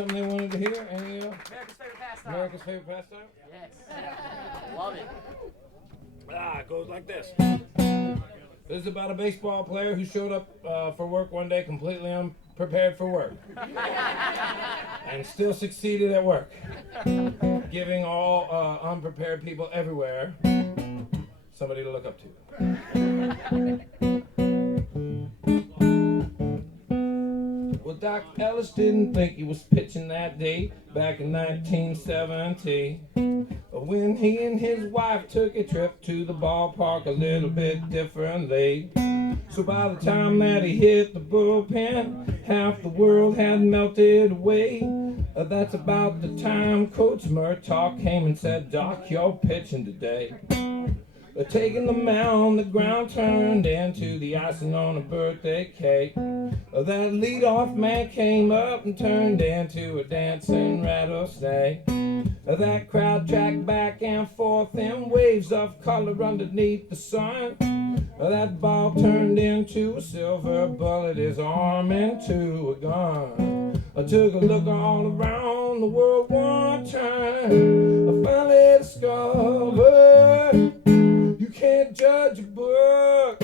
something they wanted to hear? Any, America's favorite pastime. America's favorite pastime? Yes. Love it. It goes like this. This is about a baseball player who showed up for work one day completely unprepared for work. And still succeeded at work. Giving all unprepared people everywhere somebody to look up to. Well, Doc Ellis didn't think he was pitching that day back in 1970 when he and his wife took a trip to the ballpark a little bit differently. So by the time that he hit the bullpen, half the world had melted away. That's about the time Coach Murtaugh came and said, "Doc, you're pitching today." Taking the mound, the ground turned into the icing on a birthday cake. That leadoff man came up and turned into a dancing rattlesnake. That crowd tracked back and forth in waves of color underneath the sun. That ball turned into a silver bullet, his arm into a gun. I took a look all around the world one time. I finally discovered you can't judge a book.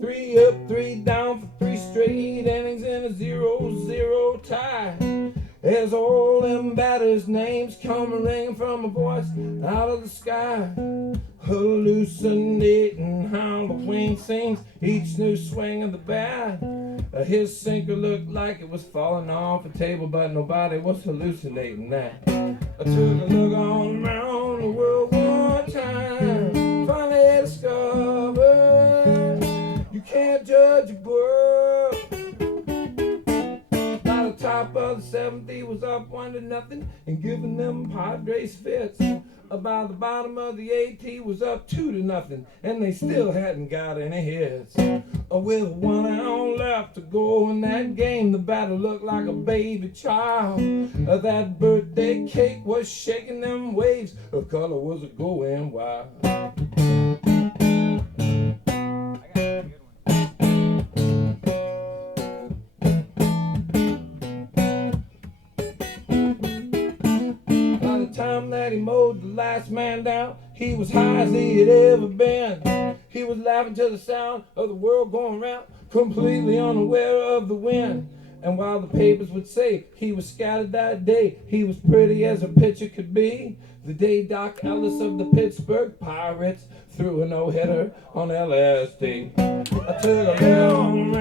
3 up, 3 down for 3 straight innings in a 0-0 tie. As all them batters' names come ringing from a voice out of the sky, hallucinating how the wind sings each new swing of the bat. His sinker looked like it was falling off a table, but nobody was hallucinating that. I took a look all around the world one time, finally discovered you can't judge a book. By the top of the 7th, he was up 1-0 and giving them Padres fits. By the bottom of the 8th, he was up 2-0, and they still hadn't got any hits. With 1 out left to go in that game, the batter looked like a baby child. That birthday cake was shaking them waves, the color was going wild. Time that he mowed the last man down, he was high as he had ever been. He was laughing to the sound of the world going round, completely unaware of the wind. And while the papers would say he was scattered that day, he was pretty as a pitcher could be. The day Doc Ellis of the Pittsburgh Pirates threw a no-hitter on LSD. I took a look around